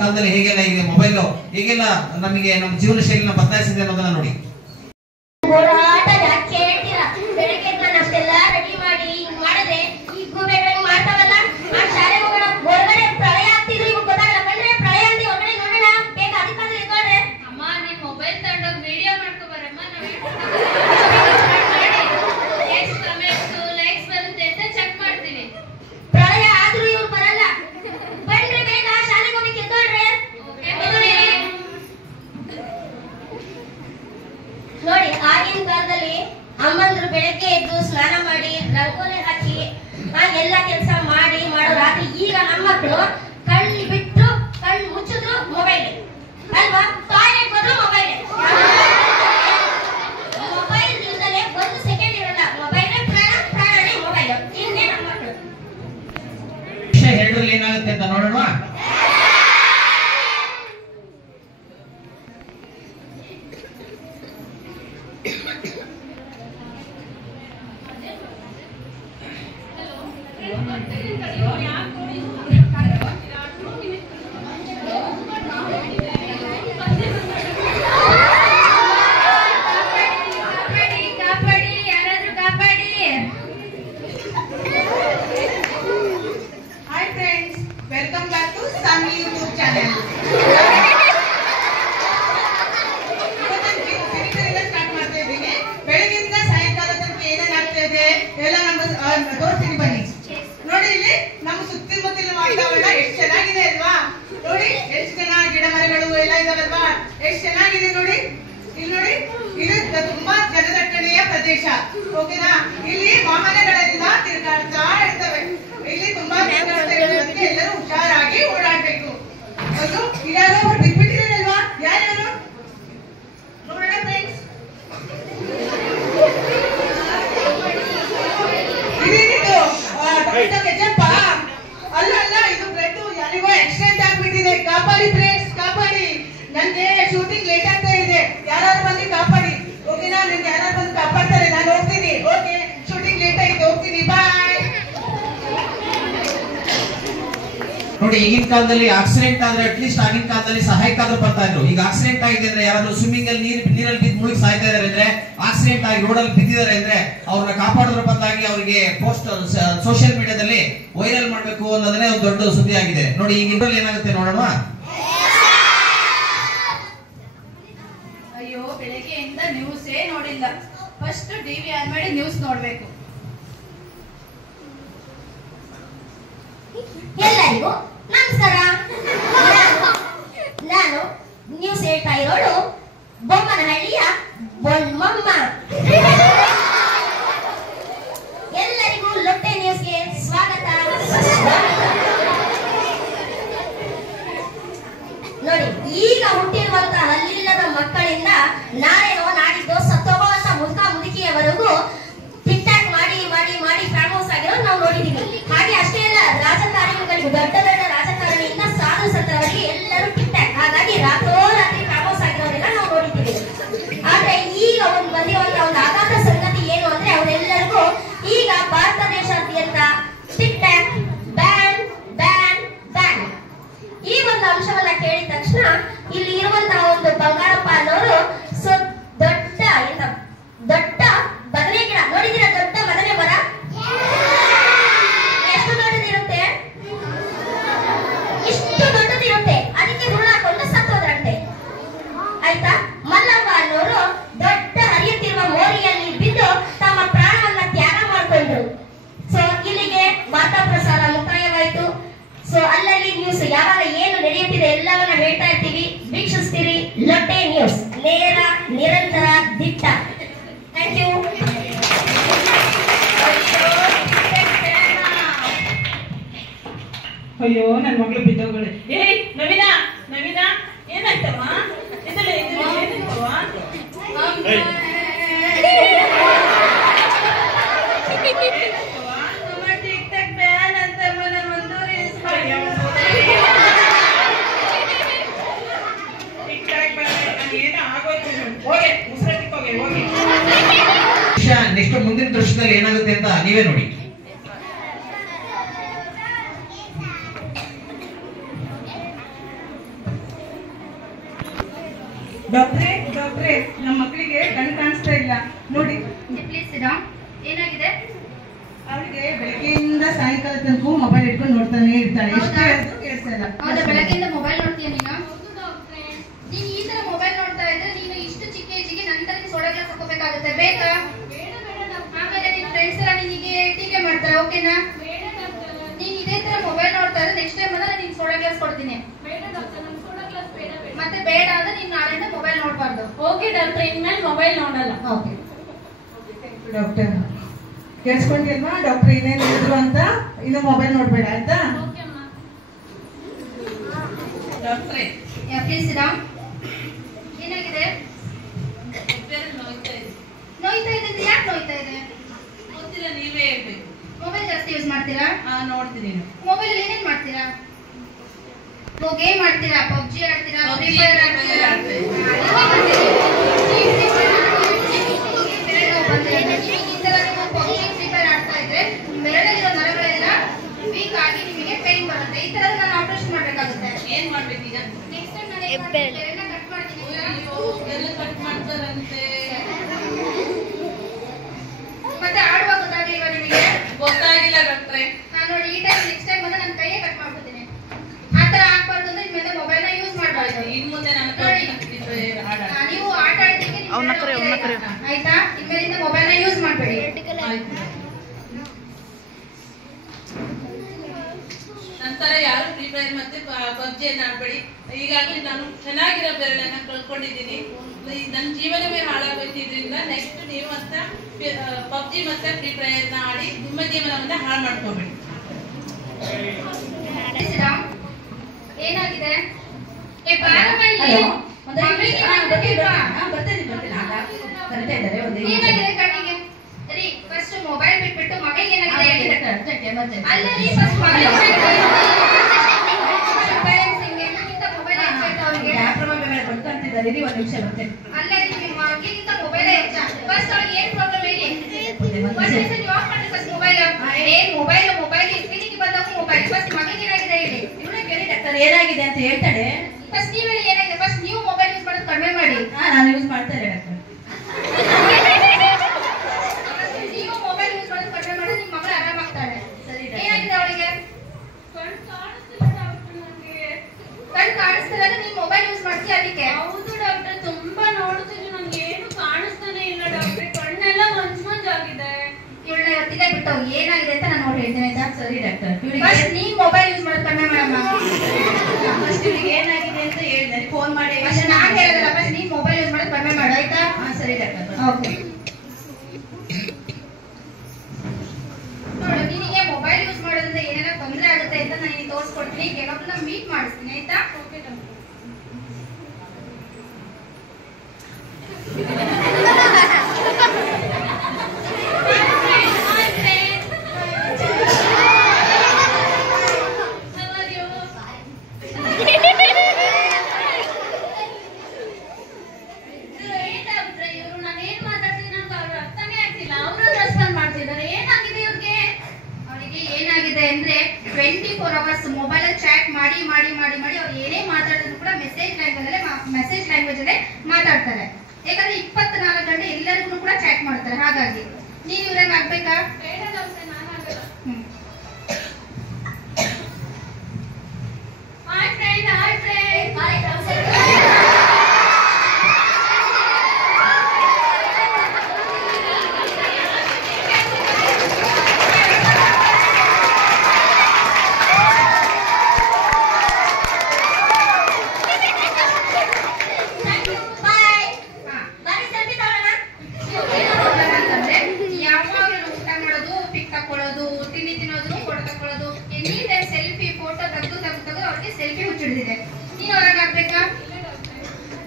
ಕಾಲದಲ್ಲಿ ಹೇಗೆಲ್ಲ ಇದೆ ಮೊಬೈಲ್ ಹೇಗೆಲ್ಲ ನಮಗೆ ನಮ್ಮ ಜೀವನ ಶೈಲಿನ ಬದಲಾಯಿಸಿದೆ ಅನ್ನೋದನ್ನ ನೋಡಿ. ಹೋರಾಟ ಯಾಕೆ ಹೇಳ್ತೀರಾ? ಬೆಳಗ್ಗೆ ನಾನು ಅಷ್ಟೆಲ್ಲ ರೆಡಿ ಮಾಡಿ ಹಿಂಗ್ ಮಾಡಿದ್ರೆ ಈ ಗೂಬೆಗಳು ಮಾಡ್ತಾವಲ್ಲ, ಆ ಶಾಲೆ ಹೋಗೋಣ ಹೊರಗಡೆ ಪ್ರಳಯ ಆಗ್ತಿದ್ರು. ಇವಾಗ ಗೊತ್ತಾಗಲ್ಲ ಬಂದ್ರೆ ಪ್ರಳಯ ಅಂತ ಹೊರಗಡೆ ನೋಡೋಣ ಬೇಗ ಅದಕ್ಕಾದ್ರೂ ಇದ್ದೋಡ್ರೆ. ಅಮ್ಮ ನಿಮ್ ಮೊಬೈಲ್ ತಗೊಂಡೋಗಿ ವಿಡಿಯೋ ಮಾಡ್ಕೊಬಾರಮ್ಮ. ಎಷ್ಟು ಕಮೆಂಟ್ಸ್ ಲೈಕ್ಸ್ ಬರುತ್ತೆ ಅಂತ ಚೆಕ್ ಮಾಡ್ತೀವಿ. ಪ್ರಳಯ ಆದ್ರೂ ಇವ್ರು ಬರಲ್ಲ. ಬಂದ್ರೆ ಬೇಗ ಶಾಲೆಗೆ ಹೋಗಿ ಎದ್ದೋಡ್ರೆ. ನೋಡಿ ಆಗಿನ ಕಾಲದಲ್ಲಿ ಅಮ್ಮಂದ್ರು ಬೆಳಗ್ಗೆ ಎದ್ದು ಸ್ನಾನ ಮಾಡಿ ರಂಗೋಲಿ ಹಾಕಿ ಎಲ್ಲ ಕೆಲಸ ಮಾಡಿ ಮಾಡೋ ರಾತ್ರಿ. ಈಗ ನಮ್ಮ ಮಕ್ಕಳು ಕಣ್ಣು ಬಿಟ್ಟು ಕಣ್ಣು ಮುಚ್ಚಿದ್ರು ಮೊಬೈಲ್ ಅಲ್ವಾ? ಟಾಯ್ಲೆಟ್ ಬಂದ್ರು ಮೊಬೈಲ್. ಮೊಬೈಲ್ ಇಲ್ದಲೆ ಒಂದು ಸೆಕೆಂಡ್ ಇರಲ್ಲ. ಮೊಬೈಲ್ ಪ್ರಾಣನೇ ಮೊಬೈಲ್. ಇನ್ನೇ ನಮ್ಮ ಮಕ್ಕಳು. ವಿಷಯ ಎರಡರಲ್ಲಿ ಏನಾಗುತ್ತೆ ಅಂತ ನೋಡೋಣ. Welcome back to Sunny YouTube channel. Start ಮಾಡ್ತಾ ಇದ್ದೀನಿ. ಬೆಳಗ್ಗಿಂದ ಸಾಯಂಕಾಲ ತನಕ ಏನೇನ್ ಆಗ್ತಾ ಇದೆ ಎಲ್ಲ ನಮ್ಗೆ ತೋರಿಸ್ತೀನಿ ಬನ್ನಿ. ನೋಡಿ ಇಲ್ಲಿ ನಮ್ಮ ಸುತ್ತಮುತ್ತಲಿನ ವಾತಾವರಣ ಎಷ್ಟು ಚೆನ್ನಾಗಿದೆ ಅಲ್ವಾ? ನೋಡಿ ಎಷ್ಟು ಜನ ಗಿಡ ಮರಗಳು ಎಲ್ಲ ಇದಾವಲ್ವಾ? ಎಷ್ಟು ಚೆನ್ನಾಗಿದೆ ನೋಡಿ. ಇಲ್ಲಿ ನೋಡಿ, ಇದು ತುಂಬಾ ಜನದಟ್ಟಣೆಯ ಪ್ರದೇಶ. ಓಕೆನಾ? ಇಲ್ಲಿ ವಾಹನಗಳೆಲ್ಲ ತಿರುಗಾಡ್ತಾ ಇರ್ತವೆ. ಇಲ್ಲಿ ತುಂಬಾ ತಿರುಗಾಡ್ತಾ ಎಲ್ಲರೂ ಹುಷಾರಾಗಿ ಓಡಾಡ್ಬೇಕು. ಅದು ಇಲ್ಲಾದ್ರೂ ಅವ್ರು ಬಿಟ್ಬಿಟ್ಟಿದಾರಲ್ವಾ? ಯಾರ್ಯಾರು ನೋಡೋಣ ಫ್ರೆಂಡ್ಸ್. ಇದೇನಿದು ಟೊಮೆಟೊ ಕೆಚಪ್? ಅಲ್ಲ ಅಲ್ಲ, ಇದು ಬ್ರೆಡ್ ಯಾರಿಗೋ ಆಕ್ಸಿಡೆಂಟ್ ಆಗ್ಬಿಟ್ಟಿದೆ. ಕಾಪಾಡಿ ಫ್ರೆಂಡ್ಸ್, ಕಾಪಾಡಿ. ನನ್ಗೆ ಶೂಟಿಂಗ್ ಲೇಟ್ ಆಗ್ತಾ ಇದೆ. ಯಾರು ಬಂದು ಕಾಪಾಡಿ. ಓಕೆನಾ? ನಿಮ್ಗೆ ಯಾರು ಬಂದು ಕಾಪಾಡ್ತಾರೆ, ನಾನು ಹೋಗ್ತೀನಿ. ಓಕೆ, ಶೂಟಿಂಗ್ ಲೇಟ್ ಆಗಿದೆ, ಹೋಗ್ತೀನಿ. ಬಾಯ್. ನೋಡಿ, ಈಗಿನ ಕಾಲದಲ್ಲಿ ಆಕ್ಸಿಡೆಂಟ್ ಆದ್ರೆ ಅಟ್ಲೀಸ್ಟ್ ಆಗಿನ ಕಾಲದಲ್ಲಿ ಸಹಾಯಕ್ಕಾದ್ರೂ ಬರ್ತಾ ಇದ್ರು. ಈಗ ಆಕ್ಸಿಡೆಂಟ್ ಆಗಿದೆ ಅಂದ್ರೆ ಯಾರಾದ್ರೂ ಸ್ವಿಮ್ಮಿಂಗ್ ಅಲ್ಲಿ ನೀರಲ್ಲಿ ಬಿದ್ದು ಮುಳುಗಿ ಸಾಯ್ತಾ ಇದಾರೆ ಅಂದ್ರೆ, ಆಕ್ಸಿಡೆಂಟ್ ಆಗಿ ರೋಡ್ ಅಲ್ಲಿ ಬಿದ್ದಿದ್ದಾರೆ ಅಂದ್ರೆ ಅವ್ರನ್ನ ಕಾಪಾಡೋದ್ರ ಬದಲಾಗಿ ಅವರಿಗೆ ಪೋಸ್ಟ್ ಸೋಷಿಯಲ್ ಮೀಡಿಯಾದಲ್ಲಿ ವೈರಲ್ ಮಾಡ್ಬೇಕು ಅನ್ನೋದನ್ನೇ ಒಂದು ದೊಡ್ಡ ಸುದ್ದಿ ಆಗಿದೆ. ನೋಡಿ, ಈಗ ಇದ್ರಲ್ಲಿ ಏನಾಗುತ್ತೆ ನೋಡೋಣ. ಅಯ್ಯೋ, ಬೆಳಗ್ಗೆಯಿಂದ ನ್ಯೂಸೇ ನೋಡಿಲ್ಲ. ಫಸ್ಟ್ ಟಿವಿ ಆನ್ ಮಾಡಿ ನ್ಯೂಸ್ ನೋಡ್ಬೇಕು. ಎಲ್ಲರಿಗೂ ನಮಸ್ಕಾರ. ನಾನು ನ್ಯೂಸ್ ಹೇಳ್ತಾ ಇರೋಳು ಬೊಮ್ಮನಹಳ್ಳಿಯ ಬೊಮ್ಮಮ್ಮ. ಎಲ್ಲರಿಗೂ ಲೊಟ್ಟೆ ನ್ಯೂಸ್ಗೆ ಸ್ವಾಗತ. ನೋಡಿ, ಈಗ ಹುಟ್ಟಿರುವಂತಹ ಹಲ್ಲಿಲ್ಲದ ಮಕ್ಕಳಿಂದ ನಾಳೆನೋ ನಾಡಿದ್ದೋ ಸತ್ತೋಗುವಂತ ಮುದುಕ ಮುದುಕಿಯವರೆಗೂ ಟಿಕ್ ಟಾಕ್ ಮಾಡಿ ಮಾಡಿ ಮಾಡಿ ಫೇಮಸ್ ಆಗಿರೋದು ನಾವು ನೋಡಿದೀವಿ. ಹಾಗೆ ಅಷ್ಟೇ ಅಲ್ಲ, ರಾಜಕಾರಣಿಗಳಿಗೂ ದೊಡ್ಡ ದೊಡ್ಡ ರಾಜಕಾರಣಿಯಿಂದ ಸಾಧು ಸಂತರವರಿಗೆ ಎಲ್ಲರೂ ಟಿಕ್ ಟಾಕ್. ಹಾಗಾಗಿ ರಾತ್ರೋರಾತ್ರಿ ಫೇಮಸ್ ಆಗಿರೋರೆಲ್ಲ ನಾವು ನೋಡಿದ್ದೀವಿ. ಆದ್ರೆ ಈಗ ಬಂದಿರುವಂತ ಒಂದು ಆಘಾತ ಸಂಗತಿ ಏನು ಅಂದ್ರೆ, ಅವರೆಲ್ಲರಿಗೂ ಈಗ ಭಾರತ ದೇಶಾದ್ಯಂತ tick talk ban ban ban ಈ ಒಂದು ಅಂಶವನ್ನ ಕೇಳಿದ ತಕ್ಷಣ ಇಲ್ಲಿ ಇರುವಂತಹ ಒಂದು ಬಂಗಾರಪ್ಪ ಅನ್ನೋರು ದೊಡ್ಡ ಬದನೆ ಗಿಡ ನೋಡಿದಿರ? ದೊಡ್ಡ ಬದನೆ ಮರ ಎಷ್ಟು ದೊಡ್ಡದಿರುತ್ತೆ? ಇಷ್ಟು ದೊಡ್ಡದಿರುತ್ತೆ. ಅದಕ್ಕೆ ಹುಳ ಹಾಕೊಂಡು ಸತ್ತೋದ್ರಂತೆ. ಆಯ್ತಾ? ಮಲ್ಲವ್ವ ಅನ್ನೋರು ದೊಡ್ಡ ಹರಿಯುತ್ತಿರುವ ಮೋರಿಯಲ್ಲಿ ಬಿದ್ದು ತಮ್ಮ ಪ್ರಾಣವನ್ನ ತ್ಯಾಗ ಮಾಡಿಕೊಂಡ್ರು. ಸೊ ಇಲ್ಲಿಗೆ ವಾರ್ತಾ ಪ್ರಸಾರ ಮುಕ್ತಾಯವಾಯಿತು. ಸೊ ಅಲ್ಲಲ್ಲಿ ನ್ಯೂಸ್ ಯಾವಾಗ ಏನು ನಡೆಯುತ್ತಿದೆ ಎಲ್ಲವನ್ನ ಹೇಳ್ತಾ ಇರ್ತೀವಿ. ವೀಕ್ಷಿಸ್ತೀರಿ ಲೊಟ್ಟೆ ನ್ಯೂಸ್, ನೇರ ನಿರಂತರ ದಿಟ್ಟ. Thank you. ಅಯ್ಯೋ, ನನ್ನ ಮಗಳು ಬಿದ್ದೋಗಳೆ. ಏಯ್ ನವೀನಾ, ನವೀನಾ, ಏನಾಯ್ತಮ್ಮ? ಇದೆಲ್ಲ ಏನಾಯ್ತವ? ಟಿಕ್ ಟಾಕ್ ಬ್ಯಾನ್ ಅಂತ ಒಂದು ರೀಲ್ಸ್ ಮಾಡಿ. ಟಿಕ್ ಟಾಕ್ ಬ್ಯಾನ್ ಏನು ಆಗೋಯ್ತು. ಹೋಗಿ ಉಸಿರಾಟಕ್ಕೆ ಹೋಗಿ ಹೋಗಿ. ನೆಕ್ಸ್ಟ್ ಮುಂದಿನ ದೃಶ್ಯದಲ್ಲಿ ಏನಾಗುತ್ತೆ ಅಂತ ನೀವೇ ನೋಡಿ. ಡಾಕ್ಟ್ರೇ ನಮ್ಮ ಮಕ್ಕಳಿಗೆ ಕಣ್ಣು ಕಾಣಿಸ್ತಾ ಇಲ್ಲ ನೋಡಿ. ಪ್ಲೀಸ್ ಏನಾಗಿದೆ? ಅವಳಿಗೆ ಬೆಳಗ್ಗೆಯಿಂದ ಸಾಯಂಕಾಲ ತನಕ ಮೊಬೈಲ್ ಇಟ್ಕೊಂಡು ನೋಡ್ತಾನೆ ಇರ್ತಾಳೆ. ಎಷ್ಟು ಹೇಳಿದ್ರು ಕೇಳಿಸಲ್ಲ. ಹೌದಾ, ಬೆಳಗ್ಗೆಯಿಂದ ಮೊಬೈಲ್ ನೋಡ್ತೀಯ ನೀನು? ನೀನು ಈ ತರ ಮೊಬೈಲ್ ನೋಡ್ತಾ ಇದ್ರೆ ನೀನು ಇಷ್ಟು ಚಿಕ್ಕ ಏಜಿಗೆ ನಂತರ ನೀನು ಸೋಡಾ ಗ್ಲಾಸ್ ಹಾಕೋಬೇಕಾಗುತ್ತೆ. ಬೇಕಾ? ಆಮೇಲೆ ನಿನ್ನ ಫ್ರೆಂಡ್ಸ್ ಎಲ್ಲ ನಿನಗೆ ಟೀಕೆ ಮಾಡ್ತಾರೆ. ಓಕೆನಾ? ನೀನು ಇದೇ ತರ ಮೊಬೈಲ್ ನೋಡ್ತಾ ಇದ್ರೆ ನೆಕ್ಸ್ಟ್ ಟೈಮ್ ಬಂದ್ರೆ ನೀನು ಸೋಡಾ ಗ್ಲಾಸ್ ಕೊಡ್ತೀನಿ. ಮತ್ತೆ ಬೇಡ ಅಂದ್ರೆ ನೀನು ನಾಳೆಯಿಂದ ಮೊಬೈಲ್ ನೋಡ್ಬಾರ್ದು. ಓಕೆ ಡಾಕ್ಟರ್, ಇನ್ಮೇಲೆ ಮೊಬೈಲ್ ನೋಡಲ್ಲ. ಓಕೆ ಡಾಕ್ಟರ್ ಕೇಳಿಸ್ಕೊಂಡಿಲ್ವಾ ಡಾಕ್ಟರ್ ಏನೇನು ಹೇಳಿದ್ರು ಅಂತ? ಇನ್ನು ಮೊಬೈಲ್ ನೋಡ್ಬೇಡ ಆಯ್ತಾ? ಡಾಕ್ಟ್ರೇ ಪ್ಲೀಸ್ ಏನಾಗಿದೆ? ನೋಯ್ತಾ ಇದೆ. ಯಾಕೆ ನೋಯ್ತಾ ಇದೆ? ಗೊತ್ತಿಲ್ಲ, ನೀವೇ ಹೇಳ್ಬೇಕು. ಮೊಬೈಲ್ ಜಾಸ್ತಿ ಯೂಸ್ ಮಾಡ್ತೀರಾ? ನೋಡ್ತೀನಿ. ಮೊಬೈಲ್ ಏನೇನ್ ಮಾಡ್ತೀರಾ? ಗೇಮ್ ಆಡ್ತೀರಾ? ಪಬ್ಜಿ ಆಡ್ತೀರಾ? ಫ್ರೀ ಫೈರ್ ಆಡ್ತೀರಾ? ಈ ತರ ನೀವು ಪಬ್ಜಿ ಫ್ರೀ ಫೈರ್ ಆಡ್ತಾ ಇದ್ರೆ ಬೆರಳಲ್ಲಿರೋ ನರಗಳೆಲ್ಲ ವೀಕ್ ಆಗಿ ನಿಮಗೆ ಪೇನ್ ಬರುತ್ತೆ. ಈ ತರ ನಾನು ಆಪರೇಷನ್ ಮಾಡ್ಬೇಕಾಗುತ್ತೆ. ಏನ್ ಮಾಡ್ಬೇಕು ಈಗ? ನೆಕ್ಸ್ಟ್ ಟೈಮ್ ನಾನು ಏನ್ ಮಾಡ್ತೀನಿ? ಬೆರಳನ್ನ ಕಟ್ ಮಾಡ್ತೀನಿ. ಎಲ್ಲ ಕಟ್ ಮಾಡ್ತಾರಂತೆ. ಮತ್ತೆ ಆಡುವಾಗ ಗೊತ್ತಾಗ್ಲಿಲ್ವಾ ನಿಮಗೆ? ಗೊತ್ತಾಗಿಲ್ಲ ಡಾಕ್ಟ್ರೆ. ನಾನು ನೋಡಿ ಈ ಟೈಮ್ ನೆಕ್ಸ್ಟ್ ಟೈಮ್ ಬಂದ್ರೆ ನನ್ನ ಕೈಯೇ ಕಟ್ ಮಾಡ್ಬಿಡ್ತೀನಿ. ಆ ತರ ಆಗ್ಬಾರ್ದು ಅಂದ್ರೆ ಇನ್ಮೇಲೆ ಮೊಬೈಲ್ ನ ಯೂಸ್ ಮಾಡಬಾರ್ದು. ಇನ್ ಮುಂದೆ ನಾನು ನೀವು ಆಟ ಆಡೋದಕ್ಕೆ ಆಯ್ತಾ? ಇನ್ಮೇಲಿಂದ ಮೊಬೈಲ್ ನ ಯೂಸ್ ಮಾಡಬೇಡಿ. ನಂತರ ಯಾರು ಫ್ರೀ ಫೈರ್ ಮತ್ತೆ ಪಬ್ಜಿಯನ್ನು ಆಡ್ಬೇಡಿ. ಈಗಾಗಲೇ ನಾನು ಚೆನ್ನಾಗಿರೋ ಬೆರಳನ್ನ ಕಳ್ಕೊಂಡಿದ್ದೀನಿ. ನನ್ನ ಜೀವನವೇ ಹಾಳಾಗೋಯ್ತಿದ್ರಿಂದ ನೆಕ್ಸ್ಟ್ ನೀವು ಅಂತ ಪಬ್ಜಿ ಮತ್ತೆ ಫ್ರೀ ಫೈರ್ ನ ಆಡಿ ನಿಮ್ಮ ಜೀವನವನ್ನ ಹಾಳು ಮಾಡ್ಕೋಬೇಡಿ. ಏನಾಗಿದೆ? ಏನಾಗಿದೆ ಕಣ್ಣಿಗೆ? ಸರಿ, ಫಸ್ಟ್ ಮೊಬೈಲ್ ಬಿಟ್ಬಿಟ್ಟು ಮಗಳಿಗೆ ಏನಾಗಿದೆ? ಅಲ್ಲ ರೀ, ಫಸ್ಟ್ ಮೊಬೈಲ್ ಅಲ್ಲ ರೀ, ನಿಮ್ಮ ಮಗಳಿಗಿಂತ ಮೊಬೈಲ್ ಹೆಚ್ಚ. ಫಸ್ಟ್ ಅವ್ರಿಗೆ ಏನ್ ಪ್ರಾಬ್ಲಮ್ ಹೇಳಿ? ಫಸ್ಟ್ ಮೊಬೈಲ್ ಕ್ಲಿನಿಕ್ ಬಂದಾಗ ಮೊಬೈಲ್ ಫಸ್ಟ್ ಮಗಳಿಗೆ ಏನಾಗಿದೆ ಹೇಳಿ? ಏನಾಗಿದೆ ಅಂತ ಹೇಳ್ತಾಳೆ. ಫಸ್ಟ್ ನೀವು ಹೇಳಿ ಏನಾಗಿದೆ? ಫಸ್ಟ್ ನೀವು ಮೊಬೈಲ್ ಯೂಸ್ ಮಾಡೋದು ಕಡಿಮೆ ಮಾಡಿ. ನಾನು ಯೂಸ್ ಮಾಡ್ತಾ ಇದ್ದೆ ಡಾಕ್ಟರ್. ನೀವು ಮೊಬೈಲ್ ಯೂಸ್ ಮಾಡೋದು ಕಡಿಮೆ ಮಾಡಿ, ನಿಮ್ಮ ಮಗಳು ಆರಾಮಾಗ್ತಾಳೆ. ಏನಾಗಿದೆ ಅವಳಿಗೆ? ಕಣ್ಣು ಕಾಣಿಸ್ತಿಲ್ಲ, ನೀವು ಮೊಬೈಲ್ ಯೂಸ್ ಮಾಡ್ತೀವಿ ಅದಕ್ಕೆ. ಹೌದು ಡಾಕ್ಟರ್, ತುಂಬಾ ನೋಡ್ತಿದ್ರು, ನನ್ಗೆ ಏನು ಕಾಣಿಸ್ತಾನೆ ಇಲ್ಲ ಡಾಕ್ಟರ್. ಕಣ್ಣೆಲ್ಲ ಮಂಜಾಗಿದೆ. ಇವಳನ್ನ ಇವತ್ತಿಲ್ಲ ಬಿಟ್ಟು ಏನಾಗಿದೆ ಅಂತ ನಾನು ನೋಡಿ ಹೇಳ್ತೇನೆ ಆಯ್ತಾ? ಸರಿ ಡಾಕ್ಟರ್. ಫಸ್ಟ್ ನೀವು ಮೊಬೈಲ್ ಯೂಸ್ ಮಾಡೋದು ಕಡಿಮೆ ಮಾಡಮ್ಮ. ಫಸ್ಟ್ ಇವ್ರಿಗೆ ಏನಾಗಿದೆ ಅಂತ ಹೇಳಿದ್ರೆ ಫೋನ್ ಮಾಡಿ. ಫಸ್ಟ್ ನಾನು ಹೇಳಿದ್ರಲ್ಲ, ಫಸ್ಟ್ ನೀವು ಮೊಬೈಲ್ ಯೂಸ್ ಮಾಡೋದು ಕಡಿಮೆ ಮಾಡು ಆಯ್ತಾ? ಸರಿ ಡಾಕ್ಟರ್. ಓಕೆ. ನೋಡು, ನಿನಗೆ ಮೊಬೈಲ್ ಯೂಸ್ ಮಾಡೋದ್ರಿಂದ ಏನೆಲ್ಲ ತೊಂದರೆ ಆಗುತ್ತೆ ಅಂತ ನಾನು ನಿನಗೆ ತೋರಿಸ್ಕೊಡ್ತೀನಿ. ಕೆಲವೊಬ್ಬರನ್ನ ಮೀಟ್ ಮಾಡಿಸ್ತೀನಿ ಆಯ್ತಾ? Okay doctor. ಅಂದ್ರೆ 24 ಅವರ್ಸ್ ಮೊಬೈಲ್ ಚಾಟ್ ಮಾಡಿ ಮಾಡಿ ಮಾಡಿ ಮಾಡಿ ಅವ್ರು ಏನೇ ಮಾತಾಡಿದ್ರು ಕೂಡ ಮೆಸೇಜ್ ಲ್ಯಾಂಗ್ವೇಜ್ ಅಲ್ಲೇ ಮಾತಾಡ್ತಾರೆ. ಯಾಕಂದ್ರೆ 24 ಗಂಟೆ ಎಲ್ಲರಿಗೂ ಕೂಡ ಚಾಟ್ ಮಾಡ್ತಾರೆ. ಹಾಗಾಗಿ ನೀನು ಇವ್ರಂಗ್ ಆಗ್ಬೇಕಾ?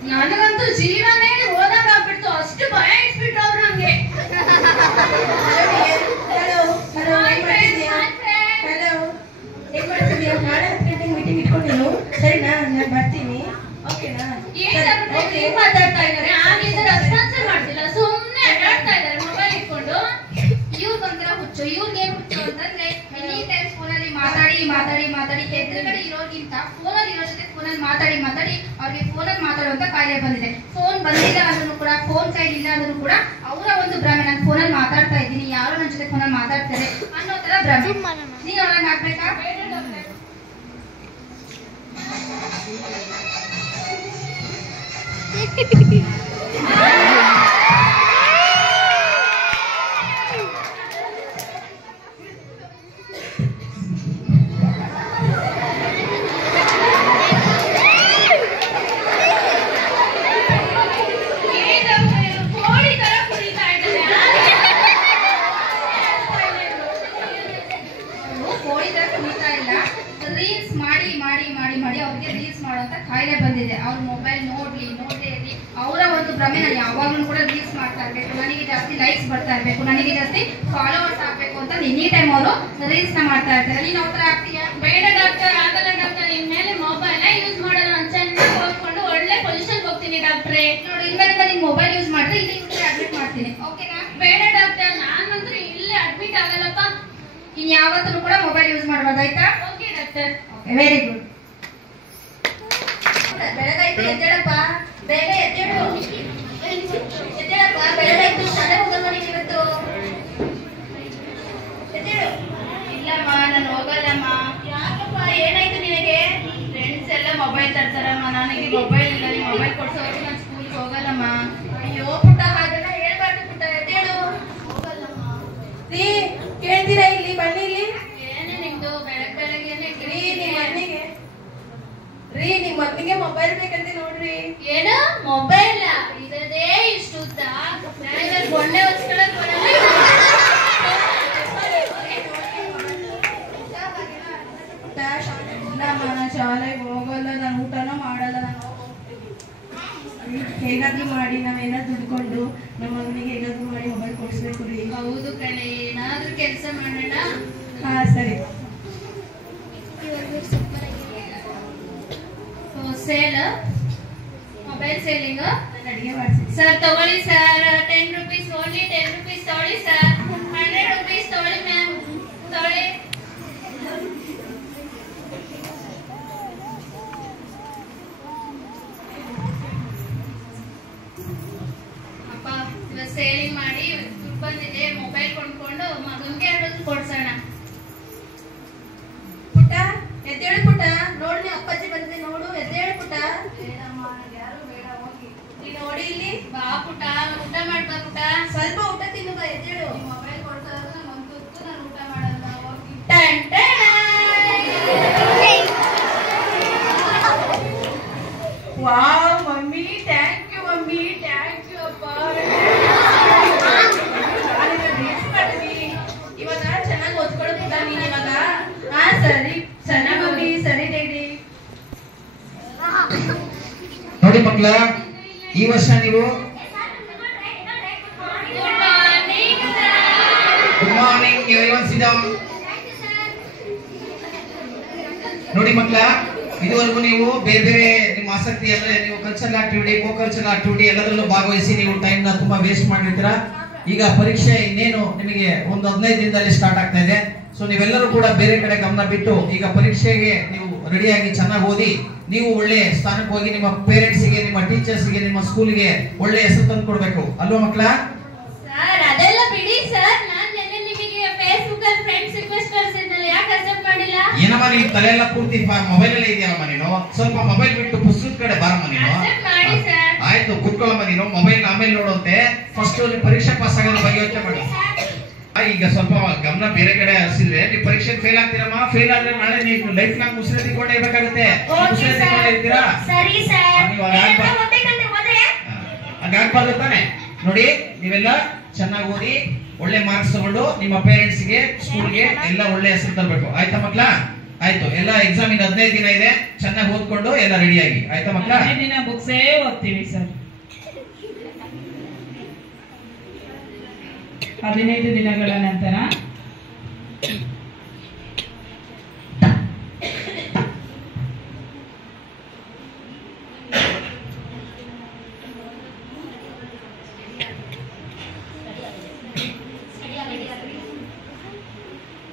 ನನಗಂತೂ ಜೀವನೇ ಹೋದಾಗ ಆಗ್ಬಿಡ್ತು. ಅಷ್ಟು ಭಯ ಇಟ್ಬಿಟ್ರು ಅವ್ರು ನಂಗೆ. ನಾಳೆ 10 ಗಂಟೆಗೆ ಮೀಟಿಂಗ್ ಇಟ್ಕೊಂಡಿರು. ಸರಿನಾ? ನಾನು ಬರ್ತೀನಿ. ಓಕೆನಾ? ಮಾತಾಡ್ತಾ ಇದ್ದಾರೆ, ಆಗಿಂದ ರೆಸ್ಪಾನ್ಸ್ ಮಾಡ್ತಿಲ್ಲ, ಸುಮ್ಮನೆ ಅಡ್ಡಾಡ್ತಾ ಇದ್ದಾರೆ ಮೊಬೈಲ್ ಇಟ್ಕೊಂಡು. ಇವ್ರಿಗೊಂಥರ ಹುಚ್ಚು. ಇವ್ರಿಗೆ ಏನ್ ಹುಚ್ಚು ಅಂತಂದ್ರೆ ಎನಿ ಟೈಮ್ ಫೋನಲ್ಲಿ ಮಾತಾಡಿ ಮಾತಾಡಿ ಮಾತಾಡಿ ಎದುರುಗಡೆ ಇರೋಕ್ಕಿಂತ ಫೋನಲ್ಲಿ ಇರೋ ಜೊತೆ ಫೋನಲ್ಲಿ ಮಾತಾಡಿ ಮಾತಾಡಿ ಅವ್ರಿಗೆ ಫೋನಲ್ಲಿ ಮಾತಾಡುವಂತ ಕಾಯಿಲೆ ಬಂದಿದೆ. ಫೋನ್ ಬಂದಿಲ್ಲ ಅಂದ್ರೂ ಕೂಡ, ಫೋನ್ ಕೈಲಿಲ್ಲ ಅಂದ್ರೂ ಕೂಡ ಅವರ ಒಂದು ಭ್ರಮೆ, ನಾನು ಫೋನಲ್ಲಿ ಮಾತಾಡ್ತಾ ಇದ್ದೀನಿ, ಯಾರೋ ನನ್ನ ಜೊತೆ ಫೋನಲ್ಲಿ ಮಾತಾಡ್ತಾರೆ ಅನ್ನೋ ತರ ಭ್ರಮೆ. ನೀನ್ ಅವ್ರನ್ನ ಹಾಕ್ಬೇಕಾ? ರೀಲ್ಸ್ ಮಾಡಿ ಮಾಡಿ ಮಾಡಿ ಮಾಡಿ ಅವ್ರಿಗೆ ರೀಲ್ಸ್ ಮಾಡುವಂತ ಕಾಯಿಲೆ ಬಂದಿದೆ. ಅವ್ರ ಮೊಬೈಲ್ ನೋಡ್ಲಿ ನೋಡದೇ ಇರಲಿ ಅವರ ಒಂದು ಭ್ರಮೆ, ನಾನು ಯಾವಾಗ್ಲೂ ಕೂಡ ರೀಲ್ಸ್ ಮಾಡ್ತಾ ಇರ್ಬೇಕು, ನನಗೆ ಜಾಸ್ತಿ ಲೈಕ್ಸ್ ಬರ್ತಾ ಇರ್ಬೇಕು, ನನಗೆ ಜಾಸ್ತಿ ಫಾಲೋವರ್ಸ್ ಆಗ್ಬೇಕು ಅಂತ ಎನಿ ಟೈಮ್ ಅವರು ರೀಲ್ಸ್ ನ ಮಾಡ್ತಾ ಇರ್ತಾರೆ. ನೀನ್ ಅವ್ರ ಆಗ್ತೀಯ? ಬೇಡ ಡಾಕ್ಟರ್, ಆಗಲ್ಲ ಡಾಕ್ಟರ್, ಇನ್ಮೇಲೆ ಮೊಬೈಲ್ ಯೂಸ್ ಮಾಡಲ್ಲ, ನಾನು ಚೆನ್ನಾಗಿ ಓದ್ಕೊಂಡು ಒಳ್ಳೆ ಪೊಸಿಷನ್ ಹೋಗ್ತೀನಿ ಡಾಕ್ಟ್ರೆ. ನೋಡು, ಇನ್ಮೇಲಿಂದ ನೀನ್ ಮೊಬೈಲ್ ಯೂಸ್ ಮಾಡಿದ್ರೆ ಇಲ್ಲಿ ಅಡ್ಮಿಟ್ ಮಾಡ್ತೀನಿ, ಓಕೆನಾ? ಬೇಡ ಡಾಕ್ಟರ್, ನಾನಂದ್ರೆ ಇಲ್ಲೇ ಅಡ್ಮಿಟ್ ಆಗಲ್ಲಪ್ಪ. ಇನ್ ಯಾವತ್ತೂ ಕೂಡ ಮೊಬೈಲ್ ಯೂಸ್ ಮಾಡಬಾರ್ದು, ಆಯ್ತಾ? Okay doctor. Very good. ಬೆಳಗಾಯ್ತು, ಎದ್ದೇಳಪ್ಪ, ಬೇಗ ಎದ್ದೇಳು. ಎದ್ದೇಳಪ್ಪ, ಬೆಳಗಾಯ್ತು, ಶಾಲೆ ಹೋಗಲ್ವಾ ನೀನು ಇವತ್ತು? ಎದ್ದೇಳು. ಇಲ್ಲಮ್ಮ, ನಾನು ಹೋಗಲ್ಲಮ್ಮ. ಯಾಕಪ್ಪ, ಏನಾಯ್ತು ನಿನಗೆ? ಫ್ರೆಂಡ್ಸ್ ಎಲ್ಲ ಮೊಬೈಲ್ ತರ್ತಾರಮ್ಮ, ನನಗೆ ಮೊಬೈಲ್ ಇಲ್ಲ, ನೀವು ಮೊಬೈಲ್ ಕೊಡ್ಸೋರು ನಾನು ಸ್ಕೂಲ್ಗೆ ಹೋಗಲ್ಲಮ್ಮ. ಅಯ್ಯೋ ಪುಟ್ಟ, ಹಾಗೆಲ್ಲ ಹೇಳ್ಬಾರ್ದು ಪುಟ್ಟ, ಎದ್ದೇಳು. ರೀ ಕೇಳ್ತೀರಾ? ಇಲ್ಲಿ ಬನ್ನಿ. ಇಲ್ಲಿ ಏನೇ ನಿಮ್ದು ಬೆಳಗ್ಗೆನೆ ರೀ, ನಿಮ್ಮ ಅಣ್ಣಿಗೆ ನಿಮ್ಮ ಅಪ್ಪನಿಗೆ ಮೊಬೈಲ್ ಬೇಕಂತೆ ನೋಡ್ರಿ. ಏನ ಮೊಬೈಲ್ ಇರದೇ ಇಷ್ಟು ಉದ್ದ, ನಾನು ಬೊಂಡೆ ಹೊಚ್ಕೊಳ್ಳೋದು ಬರಲ್ಲ. ನಾನು ಶಾಲೆಗೆ ಹೋಗಲ್ಲ, ನಾನು ಊಟನೂ ಮಾಡಲ್ಲ, ನಾನು ಹೇಗಾದ್ರೂ ಮಾಡಿ ನಾವೇನಾದ್ರು ದುಡ್ಕೊಂಡು ನಮ್ಮ ಮಗನಿಗೆ ಹೇಗಾದ್ರೂ ಮಾಡಿ ಮೊಬೈಲ್ ಕೊಡಿಸ್ಬೇಕು ರೀ. ಹೌದು ಕಣೆ, ಏನಾದ್ರೂ ಕೆಲಸ ಮಾಡೋಣ. ಹಾ ಸರಿ. ಸೇಲ್ ಮೊಬೈಲ್ ಸೇಲಿಂಗ್ ಅಡಿಗೆ ಮಾಡ್ತೀನಿ ಸರ್, ತಗೊಳ್ಳಿ ಸರ್. 10 rupees ಓನ್ಲಿ, 10 rupees ತಗೊಳ್ಳಿ ಸರ್. 100 rupees ತಗೊಳ್ಳಿ ಮ್ಯಾಮ್, ತಗೊಳ್ಳಿ. ಅಪ್ಪ ಇವತ್ತು ಸೇಲಿಂಗ್ ಮಾಡಿ ದುಡ್ಡು ಬಂದಿದೆ, ಮೊಬೈಲ್ ಕೊಂಡ್ಕೊಂಡು ಮಗನ್ಗೆ ಕೊಡ್ಸೋಣ. ಪುಟ್ಟ ಎದ್ದೇಳು ಪುಟ್ಟ, ನೋಡು ನೀ ಅಪ್ಪಾಜಿ ಬಂದಿದೆ ನೋಡು, ಎದ್ದೇಳು ಪುಟ್ಟ. ನೀನು ನೋಡಿ ಇಲ್ಲಿ ಬಾ ಪುಟ್ಟ, ಊಟ ಮಾಡ್ಬಾ ಪುಟ್ಟ. ಸ್ವಲ್ಪ ಊಟ ತಿನ್ನು ಬಾ, ಎದ್ದೇಳು. ಮೊಬೈಲ್ ಕೊಡ್ಸೋದ್ರೆ ಒಂದು ತುತ್ತು ನಾನು ಊಟ ಮಾಡಲ್ಲ, ಹೋಗಿ. Wow mummy, thank you mummy, thank you ಅಪ್ಪ. ಇವಾಗ ಚೆನ್ನಾಗಿ ಓದ್ಕೊಳ್ಳೋದಿಲ್ಲ ನೀನ್ ಇವಾಗ? ಹಾ ಸರಿ ಸರಿ ಮಮ್ಮಿ, ಸರಿ ಡ್ಯಾಡಿ. ನೋಡಿ ಮಕ್ಕಳ, ಈ ವರ್ಷ ನೀವು good morning everyone, sit down. ನೋಡಿ ಮಕ್ಕಳ, ಇದುವರೆಗೂ ನೀವು ಬೇರೆ ಬೇರೆ ನಿಮ್ಮ ಆಸಕ್ತಿ ಅಂದ್ರೆ ನೀವು ಕಲ್ಚರಲ್ ಆಕ್ಟಿವಿಟಿ, ಕೋ ಕಲ್ಚರಲ್ ಆಕ್ಟಿವಿಟಿ ಎಲ್ಲದರಲ್ಲೂ ಭಾಗವಹಿಸಿ ನೀವು ಟೈಮ್ ನ ತುಂಬಾ ವೇಸ್ಟ್ ಮಾಡಿರ್ತೀರಾ. ಈಗ ಪರೀಕ್ಷೆ ಇನ್ನೇನು ನಿಮಗೆ ಒಂದು 15 ದಿನದಲ್ಲಿ ಸ್ಟಾರ್ಟ್ ಆಗ್ತಾ ಇದೆ. ಸೊ ನೀವೆಲ್ಲರೂ ಕೂಡ ಬೇರೆ ಕಡೆ ಗಮನ ಬಿಟ್ಟು ಈಗ ಪರೀಕ್ಷೆಗೆ ನೀವು ರೆಡಿಯಾಗಿ ಚೆನ್ನಾಗಿ ಓದಿ ನೀವು ಒಳ್ಳೆ ಸ್ಥಾನಕ್ಕೆ ಹೋಗಿ ನಿಮ್ಮ ಪೇರೆಂಟ್ಸ್ಗೆ, ನಿಮ್ಮ ಟೀಚರ್ಸ್ಗೆ, ನಿಮ್ಮ ಸ್ಕೂಲ್ಗೆ ಒಳ್ಳೆ ಹೆಸರು ತಂದು ಕೊಡ್ಬೇಕು ಅಲ್ವಾ ಮಕ್ಕಳ? ಸರ್ ಅದೆಲ್ಲ ಬಿಡಿ ಸರ್, ನಾನು ನೆನ್ನೆ ನಿಮಗೆ ಫೇಸ್ಬುಕ್ ಅಲ್ಲಿ ಫ್ರೆಂಡ್ಸ್ ರಿಕ್ವೆಸ್ಟ್ ಕಳಿಸಿದ್ನಲ್ಲ, ಯಾಕೆ ಅಕ್ಸೆಪ್ಟ್ ಮಾಡಿಲ್ಲ? ಏನಮ್ಮ ನೀನ್ ತಲೆಯೆಲ್ಲ ಪೂರ್ತಿ ಮೊಬೈಲ್ ಅಲ್ಲೇ ಇದೆಯಲ್ಲಮ್ಮ ನೀನು? ಸ್ವಲ್ಪ ಮೊಬೈಲ್ ಬಿಟ್ಟು ಪುಸ್ತಕದ ಕಡೆ ಬಾರಮ್ಮ ನೀನು. ಅಕ್ಸೆಪ್ಟ್ ಮಾಡಿ ಸರ್. ಆಯ್ತು, ಕುತ್ಕೊಳ್ಳಮ್ಮ ನೀನು. ಮೊಬೈಲ್ ಆಮೇಲೆ ನೋಡುವಂತೆ, ಫಸ್ಟ್ ಪರೀಕ್ಷೆ ಪಾಸ್ ಆಗೋದ್ರ ಬಗ್ಗೆ ಯೋಚನೆ ಮಾಡಿ. ಈಗ ಸ್ವಲ್ಪ ಗಮನ ಬೇರೆ ಕಡೆ ಹರಿಸಿದ್ರೆ ನೀವು ಪರೀಕ್ಷೆ ಫೇಲ್ ಆಗ್ತೀರಮ್ಮ. ಫೇಲ್ ಆದ್ರೆ ನಾಳೆ ನೀವು ಲೈಫ್ ಲಾಂಗ್ ಮುಸ್ರೆ ತಿಳ್ಕೊಂಡೇ ಇರ್ಬೇಕಾಗುತ್ತೆ. ಮುಸ್ರೆ ತಿಳ್ಕೊಂಡೇ ಇರ್ತೀರಾ? ಸರಿ ಸರ್. ನೀವು ಹಾಗಾಗ್ಬಾರ್ದು ತಾನೆ. ನೋಡಿ, ನೀವೆಲ್ಲ ಚೆನ್ನಾಗಿ ಓದಿ ಒಳ್ಳೆ ಮಾರ್ಕ್ಸ್ ತಗೊಂಡು ನಿಮ್ಮ ಪೇರೆಂಟ್ಸ್ಗೆ, ಸ್ಕೂಲ್ಗೆ ಎಲ್ಲ ಒಳ್ಳೆ ಹೆಸರು ತರಬೇಕು. ಆಯ್ತಾ ಮಕ್ಳ? ಆಯ್ತು, ಎಲ್ಲ ಎಕ್ಸಾಮ್ ಇನ್ನು 15 ದಿನ ಇದೆ, ಚೆನ್ನಾಗಿ ಓದ್ಕೊಂಡು ಎಲ್ಲ ರೆಡಿಯಾಗಿ. ಆಯ್ತಾ ಮಕ್ಳ? 15 ದಿನ ಬುಕ್ಸೇ ಓದ್ತೀವಿ ಸರ್. 15 ದಿನಗಳ ನಂತರ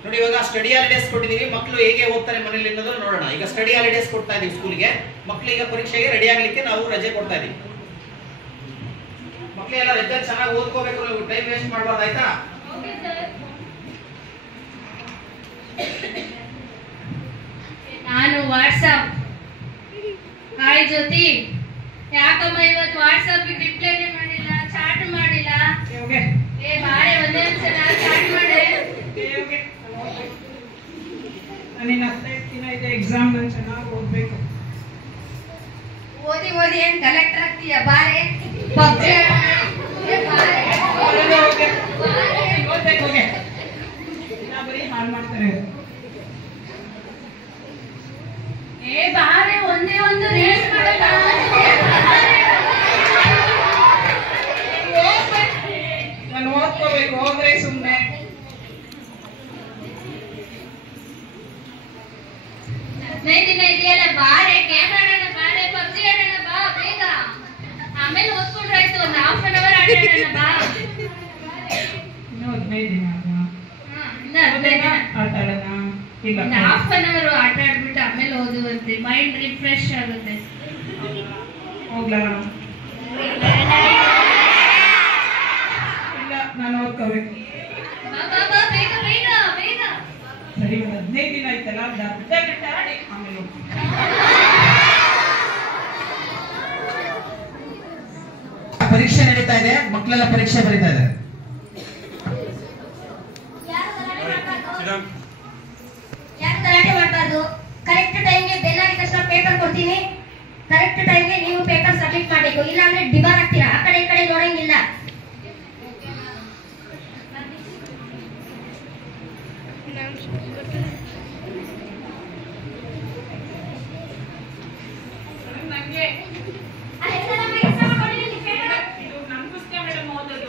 ನೋಡಿ, ಇವಾಗ ಸ್ಟಡಿ ಹಾಲಿಡೇಸ್ ಕೊಟ್ಟಿದೀವಿ, ಮಕ್ಕಳು ಹೇಗೆ ಓದ್ತಾರೆ ಮನೇಲಿ ಅನ್ನೋದು ನೋಡೋಣ. ಈಗ ಸ್ಟಡಿ ಹಾಲಿಡೇಸ್ ಕೊಡ್ತಾ ಇದೀವಿ ಸ್ಕೂಲ್ಗೆ, ಮಕ್ಕಳಿಗೆ ಪರೀಕ್ಷೆಗೆ ರೆಡಿ ಆಗ್ಲಿಕ್ಕೆ ನಾವು ರಜೆ ಕೊಡ್ತಾ ಇದೀವಿ. ಮಕ್ಕಳೆಲ್ಲ ರಜೆ ಚೆನ್ನಾಗಿ ಓದ್ಕೋಬೇಕು, ನೀವು ಟೈಮ್ ವೇಸ್ಟ್ ಮಾಡಬಾರ್ದು, ಆಯ್ತಾ? ನಾನು ವಾಟ್ಸಪ್ ಹಾಯ್ ಜ್ಯೋತಿ, ಯಾಕಮ್ಮ ಇವತ್ತು ವಾಟ್ಸಪ್ ರಿಪ್ಲೈನೇ ಮಾಡಿಲ್ಲ, ಚಾಟ್ ಮಾಡಿಲ್ಲ? ಏ ಬಾರೆ ಒಂದೇ ಒಂದ್ಸಲ ಚಾಟ್ ಮಾಡೆ. ನಾನಿನ್ನು 15 ದಿನ ಇದೆ ಎಕ್ಸಾಮ್, ನಾನು ಚೆನ್ನಾಗಿ ಓದ್ಬೇಕು. ಓದಿ ಓದಿ ಏನ್ ಕಲೆಕ್ಟರ್ ಆಗ್ತೀಯ? ಬಾರೆ ಪಬ್ಜಿ ಓದ್ಬೇಕು ಹೋಗೆ, ಬರೀ ಹಾಳು ಮಾಡ್ತಾರೆ. ಏ ಬಾರೆ ಒಂದೇ ಒಂದು ರೀಲ್ಸ್ ಮಾಡಲ್ಲ. ನಾನು ಓದ್ಕೋಬೇಕು, ಹೋದ್ರೆ ಸುಮ್ಮನೆ. ದಿನ ಇದೆಯಲ್ಲ, ಬಾರೆ ಗೇಮ್ ಆಡೋಣ, ಬಾರೆ ಪಬ್ಜಿ ಆಡೋಣ, ಬಾ ಬೇಗ. ಆಮೇಲೆ ಓದ್ಕೊಂಡ್ರೆ ಆಯ್ತು, ಒಂದು ಹಾಫ್ ಅನ್ ಅವರ್ ಆಡೋಣ ಬಾ. ಇನ್ನು 15 ದಿನ ಅಲ್ವಾ? ಇನ್ನು 15 ದಿನ ಆಟ ಆಡೋಣ? ಇಲ್ಲ, ಇನ್ನು ಹಾಫ್ ಅನ್ ಅವರ್ ಆಟ ಆಡ್ಬಿಟ್ಟು ಆಮೇಲೆ ಓದುವಂತೆ, ಮೈಂಡ್ ರಿಫ್ರೆಶ್ ಆಗುತ್ತೆ. ಹೋಗ್ಲಾ? ಇಲ್ಲ, ನಾನು ಓದ್ಕೋಬೇಕು. ಬಾ ಬಾ ಬಾ, ಬೇಗ ಬೇಗ ಬೇಗ. ಸರಿ, ಒಂದು 15 ದಿನ ಆಯ್ತಲ್ಲ, ಒಂದು ಅರ್ಧ ಗಂಟೆ ಆಡಿ ಆಮೇಲೆ ಹೋಗ್ತೀನಿ. ಪರೀಕ್ಷೆ ನಡೀತಾ ಇದೆ, ಮಕ್ಕಳೆಲ್ಲ ಪರೀಕ್ಷೆ ಬರೀತಾ ಇದ್ದಾರೆ. ಯಾರು ಗಲಾಟೆ ಮಾಡಬಾರ್ದು. ಕರೆಕ್ಟ್ ಟೈಮ್ಗೆ ಬೆಲ್ ಆಗಿದ ತಕ್ಷಣ ಪೇಪರ್ ಕೊಡ್ತೀನಿ, ಕರೆಕ್ಟ್ ಟೈಮ್ಗೆ ನೀವು ಪೇಪರ್ ಸಬ್ಮಿಟ್ ಮಾಡಬೇಕು, ಇಲ್ಲ ಅಂದ್ರೆ ಡಿಬಾರ್ ಆಗ್ತೀರಾ. ಆ ಕಡೆ ಈ ಕಡೆ ನೋಡಂಗಿಲ್ಲ. ನನಗೆ ಇದು ನನ್ನ ಪುಸ್ತಕ ಮೇಡಮ್ ಓದೋದು.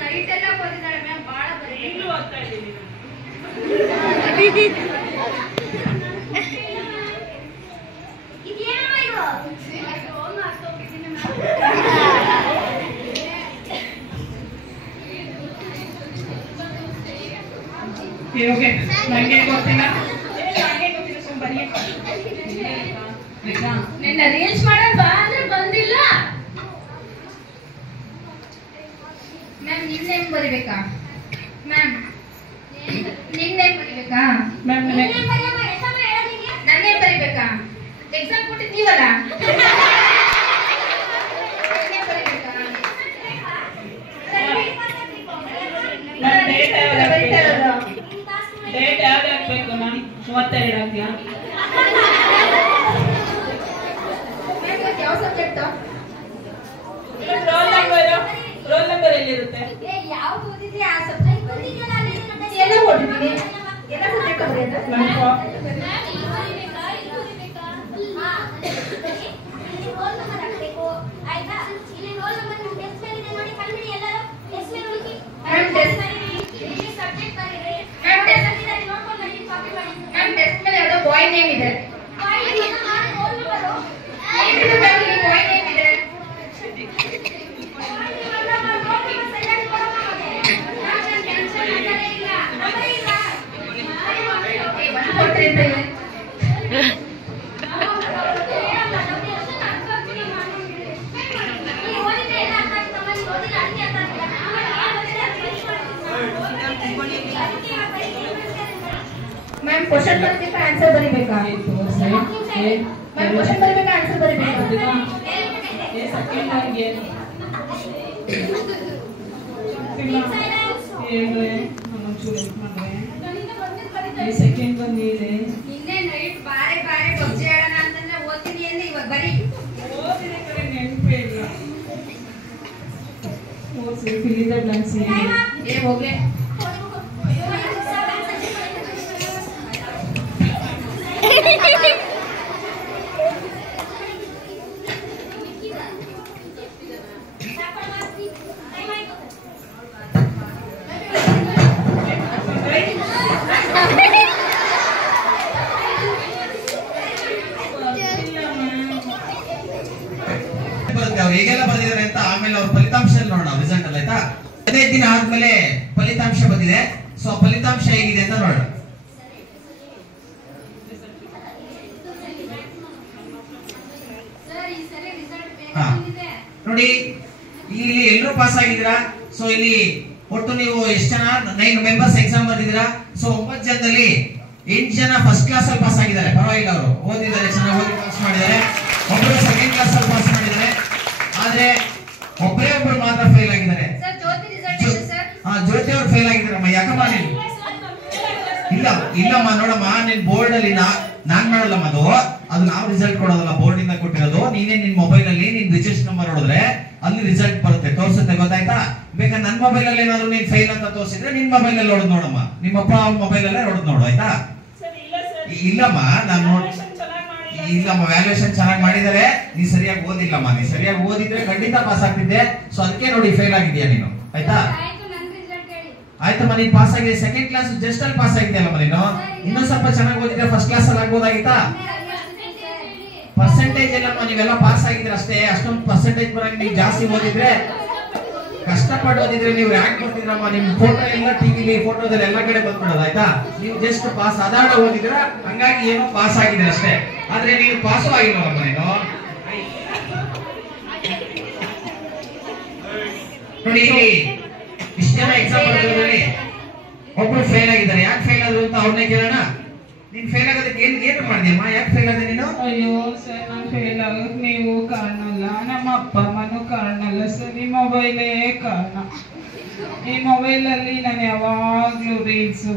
ನೈಟ್ ಎಲ್ಲ ಓದಿದಾಳೆ ಮ್ಯಾಮ್, ಬಾಳ ಬರೀ ಈಗಲೂ ಓದ್ತಾ ಇದ್ದೀನಿ ನಾನು. ಓಕೆ, ನನಗೆ ಗೊತ್ತಿಲ್ಲ. ನಿನ್ನ ರೀಲ್ಸ್ ಮಾಡೋದು ಬಾ ಅಂದ್ರೆ ಬಂದಿಲ್ಲ. ಮ್ಯಾಮ್ ನಿಮ್ ನೇಮ್ ಬರಿಬೇಕಾ? ಮ್ಯಾಮ್ ನಿಮ್ ನೇಮ್ ಬರಿಬೇಕಾ? ಮ್ಯಾಮ್ ನನ್ನ ನೇಮ್ ಬರಿಬೇಕಾ? ಎಕ್ಸಾಮ್ ಕೊಟ್ಟಿದ್ದೀವಲ್ಲ, ಡೇಟ್ ಯಾವ್ದು ಹಾಕ್ಬೇಕು? ನಾನು 32 ಹಾಕ್ಲಾ? ಯಾವ ಸಬ್ಜೆಕ್ಟ್? ರೋಲ್ ನಂಬರ್ ಎಲ್ಲಿರುತ್ತೆ? ಯಾವ್ದು ಓದಿದ್ರಿ ಆ ಸಬ್ಜೆಕ್ಟ್ ಬಂದಿದ್ಯಲ್ಲ ಅಲ್ಲಿ ಎಲ್ಲ ಓದಿದ್ದೀನಿ, ಎಲ್ಲ ಸಬ್ಜೆಕ್ಟ್ ಬರೆಯೋದು. ರೋಲ್ ನಂಬರ್ ಹಾಕ್ಬೇಕು, ಆಯ್ತಾ? ಇಲ್ಲಿ ರೋಲ್ ನಂಬರ್ ನಿಮ್ಮ ಡೆಸ್ಕ್ ಮೇಲೆ ಇದೆ ನೋಡಿ, ಕಂಡುಹಿಡಿ ಎಲ್ಲರೂ. ಡೆಸ್ಕ್ ಮೇಲೆ ಹುಡುಕಿ, ಇಲ್ಲಿ ಸಬ್ಜೆಕ್ಟ್ ಬರೀರಿ. ಮ್ಯಾಮ್ ಡೆಸ್ಕ್ ನೋಡ್ಕೊಂಡು ಬನ್ನಿ, ಕಾಪಿ ಮಾಡಿ. ಮ್ಯಾಮ್ ಡೆಸ್ಕ್ ಮೇಲೆ ಯಾವುದೋ ಬಾಯ್ ನೇಮ್ ಇದೆ. ರೋಲ್ ನಂಬರು ಬಾಯ್ ನೇಮ್ ಇದೆ. ಕೊಟ್ರಿ ಅಂತ ಇದೆ. ಮ್ಯಾಮ್ ಕ್ವಶನ್ ಬರೀಬೇಕಾ ಆನ್ಸರ್ ಬರೀಬೇಕಾ? ಮ್ಯಾಮ್ ಕ್ವಶನ್ ಬರೀಬೇಕಾ ಆನ್ಸರ್ ಬರೀಬೇಕಾ? ಸೆಕೆಂಡ್ ಬಂದಿದೆ. ನಿನ್ನೆ ನೈಟ್ ಬಾರೆ ಬಾರೆ ಪಬ್ಜಿ ಆಡೋಣ ಅಂತಂದ್ರೆ ಓದ್ತೀನಿ ಅಂದ್ರೆ ಇವಾಗ ಬರೀ ಓದಿದೆ ಕರೆ, ನೆನಪೇ ಇಲ್ಲ. ಓದಿಸಿ ಇಲ್ಲಿಂದ ಬ್ಲಾಂಕ್ಸ್ ಏ ಹೋಗ್ಲೆ. ಅವ್ರು ಹೇಗೆಲ್ಲ ಬರೆದಿದ್ದಾರೆ ಅಂತ ಆಮೇಲೆ ಅವ್ರ ಫಲಿತಾಂಶ ನೋಡೋಣ ರಿಸಲ್ಟ್ ಅಲ್ಲಿ, ಆಯ್ತಾ? 15 ದಿನ ಆದ್ಮೇಲೆ ಫಲಿತಾಂಶ ಬಂದಿದೆ. ಸೊ ಫಲಿತಾಂಶ ಹೇಗಿದೆ ಅಂತ ನೋಡೋಣ. ನೋಡಿ ಇಲ್ಲಿ ಎಲ್ಲರೂ ಪಾಸ್ ಆಗಿದ್ದೀರಾ. ಸೊ ಇಲ್ಲಿ ಒಟ್ಟು ನೀವು ಎಷ್ಟು ಜನ 9 ಮೆಂಬರ್ಸ್ ಎಕ್ಸಾಮ್ ಬರ್ದಿದ್ದೀರಾ. ಸೊ 9 ಜನದಲ್ಲಿ 8 ಜನ ಫಸ್ಟ್ ಕ್ಲಾಸ್ ಅಲ್ಲಿ ಪಾಸ್ ಆಗಿದ್ದಾರೆ. ಪರವಾಗಿಲ್ಲ, ಅವರು ಓದಿದ್ದಾರೆ, ಚೆನ್ನಾಗಿ ಓದಿ ಪಾಸ್ ಮಾಡಿದ್ದಾರೆ. ಒಬ್ಬರು ಸೆಕೆಂಡ್ ಕ್ಲಾಸ್ ಅಲ್ಲಿ ಪಾಸ್ ಮಾಡಿದ್ದಾರೆ. ಆದ್ರೆ ಒಬ್ಬರು ಮಾತ್ರ ಫೇಲ್ ಆಗಿದ್ದಾರೆ. ಜ್ಯೋತಿ ಅವ್ರು ಫೇಲ್ ಆಗಿದ್ದಾರಮ್ಮ. ಯಾಕಮ್ಮ ನೀನು? ಇಲ್ಲಮ್ಮ ನೋಡಮ್ಮ, ನಿನ್ ಬೋರ್ಡ್ ಅಲ್ಲಿ ನಾನ್ ಮಾಡಲ್ಲಮ್ಮ, ಅದು ನಾವು ರಿಸಲ್ಟ್ ಕೊಡೋದಲ್ಲ, ಬೋರ್ಡ್ ಇಂದ ಕೊಟ್ಟಿರೋದು. ನೀನೇ ನಿನ್ ಮೊಬೈಲ್ ಅಲ್ಲಿ ನಿನ್ ರಿಜಿಸ್ಟರ್ ನಂಬರ್ ಹೊಡೆದ್ರೆ ಅಲ್ಲಿ ರಿಸಲ್ಟ್ ಬರುತ್ತೆ, ತೋರಿಸುತ್ತೆ, ಗೊತ್ತಾಯ್ತಾ? ಬೇಕಾದ್ರೆ ನನ್ ಮೊಬೈಲ್ ಅಲ್ಲಿ ಏನಾದ್ರು ನೀನ್ ಫೇಲ್ ಅಂತ ತೋರಿಸಿದ್ರೆ ನಿನ್ ಮೊಬೈಲ್ ಅಲ್ಲಿ ಹೊಡೆದ್ ನೋಡಮ್ಮ, ನಿಮ್ಮಪ್ಪ ಅವ್ನ ಮೊಬೈಲ್ ಅಲ್ಲೇ ಹೊಡೆದ್ ನೋಡು, ಆಯ್ತಾ? ಇಲ್ಲಮ್ಮ, ನಾನು ಇಲ್ಲಮ್ಮ, ವ್ಯಾಲ್ಯೂಯೇಷನ್ ಚೆನ್ನಾಗಿ ಮಾಡಿದ್ದಾರೆ. ನೀ ಸರಿಯಾಗಿ ಓದಿಲ್ಲಮ್ಮ. ನೀ ಸರಿಯಾಗಿ ಓದಿದ್ರೆ ಖಂಡಿತ ಪಾಸ್ ಆಗ್ತಿದ್ದೆ. ಸೊ ಅದಕ್ಕೆ ನೋಡಿ ಫೇಲ್ ಆಗಿದ್ಯಾ ನೀನು, ಆಯ್ತಾ? ಆಯ್ತಮ್ಮ, ನೀನ್ ಪಾಸ್ ಆಗಿದೆ. ಸೆಕೆಂಡ್ ಕ್ಲಾಸ್ ಜಸ್ಟ್ ಅಲ್ಲಿ ಪಾಸ್ ಆಗಿದೆಯಲ್ಲಮ್ಮ ನೀನು. ಇನ್ನೊಂದ್ ಸ್ವಲ್ಪ ಚೆನ್ನಾಗಿ ಓದಿದ್ರೆ ಫಸ್ಟ್ ಕ್ಲಾಸ್ ಅಲ್ಲಿ ಆಗ್ಬೋದಾಗಿತ್ತಾ? ಪರ್ಸೆಂಟೇಜ್ ಎಲ್ಲಮ್ಮ, ನೀವೆಲ್ಲ ಪಾಸ್ ಆಗಿದ್ರೆ ಅಷ್ಟೇ. ಅಷ್ಟೊಂದು ಪರ್ಸೆಂಟೇಜ್ ಬರಂಗ್ ನೀವು ಜಾಸ್ತಿ ಓದಿದ್ರೆ, ಕಷ್ಟಪಟ್ಟು ಓದಿದ್ರೆ ನೀವು ರ್ಯಾಂಕ್ ಕೊಡ್ತಿದ್ರಮ್ಮ. ನಿಮ್ ಫೋಟೋ ಎಲ್ಲ ಟಿವಿಲಿ ಫೋಟೋದಲ್ಲಿ ಎಲ್ಲ ಕಡೆ ಬಂದ್ಬಿಡೋದು, ಆಯ್ತಾ? ನೀವು ಜಸ್ಟ್ ಪಾಸ್ ಸಾಧಾರಣ ಓದಿದ್ರ, ಹಂಗಾಗಿ ಏನೋ ಪಾಸ್ ಆಗಿದ್ರೆ ಅಷ್ಟೇ. ಆದ್ರೆ ನೀನು ಪಾಸು ಆಗಿಲ್ಲವಮ್ಮ ನೀನು. ನೋಡಿ ಇಲ್ಲಿ ಇಷ್ಟ ಜನ ಎಕ್ಸಾಮ್ ಬರೋದ್ರಲ್ಲಿ ಒಬ್ರು ಫೇಲ್ ಆಗಿದ್ದಾರೆ. ಯಾಕೆ ಫೇಲ್ ಆದ್ರು ಅಂತ ಅವ್ರನ್ನೇ ಕೇಳೋಣ. ನೀನ್ ಫೇಲ್ ಆಗೋದಕ್ಕೆ ಏನು ಮಾಡಿದ್ಯಮ್ಮ? ಯಾಕೆ ಫೇಲ್ ಆದ್ರೆ ನೀನು? ಅಯ್ಯೋ ಸರ್, ನಾನು ಫೇಲ್ ಆಗೋಕ್ ನೀವು ಕಾರಣ ಅಲ್ಲ, ನಮ್ಮ ಅಪ್ಪ ಅಮ್ಮನೂ ಕಾರಣ ಅಲ್ಲ ಸರ್, ಈ ಮೊಬೈಲೇ ಕಾರಣ. ಈ ಮೊಬೈಲ್ ಅಲ್ಲಿ ನಾನು ಯಾವಾಗ್ಲೂ ರೀಲ್ಸು,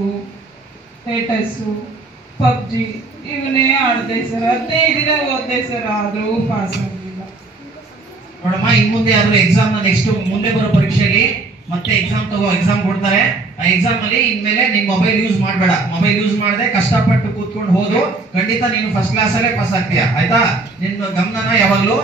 ಸ್ಟೇಟಸ್ಸು, ಪಬ್ಜಿ ಇವನ್ನೇ ಆಡ್ದೆ ಸರ್. 15 ದಿನ ಓದ್ದೆ ಸರ್, ಆದ್ರೂ ಪಾಸ್ ಆಗಿಲ್ಲ. ನೋಡಮ್ಮ, ಇನ್ ಮುಂದೆ ಆದ್ರೂ ಎಕ್ಸಾಮ್ ನೆಕ್ಸ್ಟ್ ಮುಂದೆ ಬರೋ ಪರೀಕ್ಷೆಯಲ್ಲಿ ಮತ್ತೆ ಎಕ್ಸಾಮ್ ಕೊಡ್ತಾರೆ. ಆ ಎಕ್ಸಾಮ್ ಅಲ್ಲಿ ಇನ್ಮೇಲೆ ನಿನ್ ಮೊಬೈಲ್ ಯೂಸ್ ಮಾಡಬೇಡ. ಮೊಬೈಲ್ ಯೂಸ್ ಮಾಡದೆ ಕಷ್ಟಪಟ್ಟು ಕೂತ್ಕೊಂಡು ಹೋದು ಖಂಡಿತ ನೀನು ಫಸ್ಟ್ ಕ್ಲಾಸ್ ಅಲ್ಲೇ ಪಾಸ್ ಆಗ್ತೀಯ, ಆಯ್ತಾ? ನಿನ್ನ ಗಮನನ ಯಾವಾಗ್ಲೂ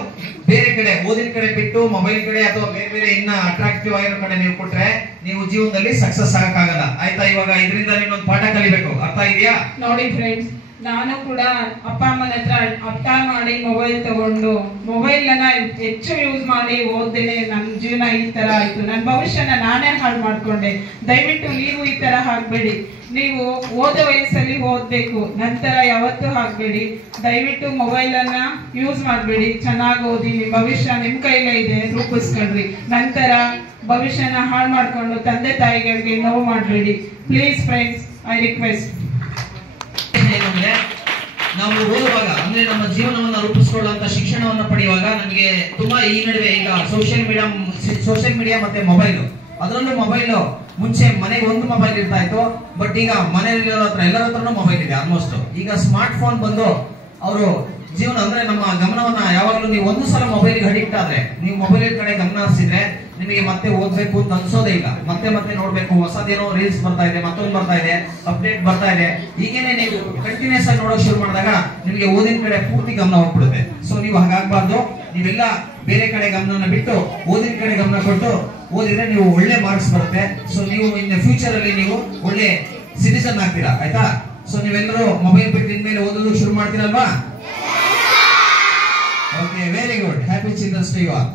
ಬೇರೆ ಕಡೆ, ಓದಿನ ಕಡೆ ಬಿಟ್ಟು ಮೊಬೈಲ್ ಕಡೆ ಅಥವಾ ಬೇರೆ ಬೇರೆ ಇನ್ನ ಅಟ್ರಾಕ್ಟಿವ್ ಆಗಿರೋ ಕಡೆ ನೀವು ಕೊಟ್ರೆ ನೀವು ಜೀವನದಲ್ಲಿ ಸಕ್ಸಸ್ ಆಗಕ್ಕಾಗಲ್ಲ, ಆಯ್ತಾ? ಇವಾಗ ಇದರಿಂದ ನೀನೊಂದು ಪಾಠ ಕಲಿಬೇಕು, ಅರ್ಥ ಇದೆಯಾ? ನೋಡಿ ಫ್ರೆಂಡ್ಸ್, ನಾನು ಕೂಡ ಅಪ್ಪ ಅಮ್ಮನ ಹತ್ರ ಅರ್ಥ ಮಾಡಿ ಮೊಬೈಲ್ ತಗೊಂಡು ಮೊಬೈಲ್ ಅನ್ನ ಹೆಚ್ಚು ಯೂಸ್ ಮಾಡಿ ಓದ್ದೇನೆ ನನ್ನ ಜೀವನ ಈ ತರ ಆಯ್ತು. ನನ್ನ ಭವಿಷ್ಯನ ನಾನೇ ಹಾಳು ಮಾಡ್ಕೊಂಡೆ. ದಯವಿಟ್ಟು ನೀವು ಈ ತರ ಆಗ್ಬೇಡಿ. ನೀವು ಓದೋ ವಯಸ್ಸಲ್ಲಿ ಓದ್ಬೇಕು, ನಂತರ ಯಾವತ್ತೂ ಆಗ್ಬೇಡಿ. ದಯವಿಟ್ಟು ಮೊಬೈಲ್ ಅನ್ನ ಯೂಸ್ ಮಾಡಬೇಡಿ. ಚೆನ್ನಾಗಿ ಓದಿ, ನಿಮ್ ಭವಿಷ್ಯ ನಿಮ್ ಕೈಲೇ ಇದೆ, ರೂಪಿಸ್ಕೊಳ್ರಿ. ನಂತರ ಭವಿಷ್ಯನ ಹಾಳು ಮಾಡ್ಕೊಂಡು ತಂದೆ ತಾಯಿಗಳಿಗೆ ನೋವು ಮಾಡಬೇಡಿ. Please friends, I request. ನಾವು ಓದುವಾಗ ಅಂದ್ರೆ ನಮ್ಮ ಜೀವನವನ್ನ ರೂಪಿಸಿಕೊಳ್ಳುವಂತ ಶಿಕ್ಷಣವನ್ನ ಪಡೆಯುವಾಗ ನಮಗೆ ತುಂಬಾ ಈ ನಡುವೆ ಈಗ ಸೋಷಿಯಲ್ ಮೀಡಿಯಾ ಮತ್ತೆ ಮೊಬೈಲ್, ಅದರಲ್ಲೂ ಮೊಬೈಲ್ ಮುಂಚೆ ಮನೆಗೆ ಒಂದು ಮೊಬೈಲ್ ಇರ್ತಾ ಇತ್ತು, ಬಟ್ ಈಗ ಮನೆಯಲ್ಲಿರೋ ಹತ್ರ ಎಲ್ಲರ ಹತ್ರನೂ ಮೊಬೈಲ್ ಇದೆ ಆಲ್ಮೋಸ್ಟ್. ಈಗ ಸ್ಮಾರ್ಟ್ ಫೋನ್ ಬಂದು ಅವರು ಜೀವನ ಅಂದ್ರೆ ನಮ್ಮ ಗಮನವನ್ನ ಯಾವಾಗಲೂ ನೀವು ಒಂದು ಸಲ ಮೊಬೈಲ್ಗೆ ಅಡಿಕ್ಟ್ ಆದ್ರೆ, ನೀವು ಮೊಬೈಲ್ ಕಡೆ ಗಮನ ಹರಿಸಿದ್ರೆ ನಿಮಗೆ ಮತ್ತೆ ಓದ್ಬೇಕು ಅಂತ ಅನ್ಸೋದೇ ಇಲ್ಲ. ಮತ್ತೆ ನೋಡ್ಬೇಕು, ಹೊಸದೇನೋ ರೀಲ್ಸ್ ಬರ್ತಾ ಇದೆ, ಮತ್ತೊಂದು ಬರ್ತಾ ಇದೆ, ಅಪ್ಡೇಟ್ ಬರ್ತಾ ಇದೆ. ಹೀಗೇನೆ ನೀವು ಕಂಟಿನ್ಯೂಸ್ ಆಗಿ ನೋಡೋಕೆ ಶುರು ಮಾಡಿದಾಗ ನಿಮಗೆ ಓದಿನ ಕಡೆ ಪೂರ್ತಿ ಗಮನ ಹೋಗ್ಬಿಡುತ್ತೆ. ಸೊ ನೀವು ಹಾಗಾಗಬಾರ್ದು. ನೀವೆಲ್ಲ ಬೇರೆ ಕಡೆ ಗಮನನ ಬಿಟ್ಟು ಓದಿನ ಕಡೆ ಗಮನ ಕೊಟ್ಟು ಓದಿದ್ರೆ ನೀವು ಒಳ್ಳೆ ಮಾರ್ಕ್ಸ್ ಬರುತ್ತೆ. ಸೊ ನೀವು ಇನ್ ಫ್ಯೂಚರ್ ಅಲ್ಲಿ ನೀವು ಒಳ್ಳೆ ಸಿಟಿಸನ್ ಆಗ್ತೀರಾ, ಆಯ್ತಾ? ಸೊ ನೀವೆಲ್ಲರೂ ಮೊಬೈಲ್ ಬಿಟ್ಟು ಇನ್ಮೇಲೆ ಓದೋದಕ್ಕೆ ಶುರು ಮಾಡ್ತೀರಲ್ವಾ? Okay, very good. Happy Children's Day you all.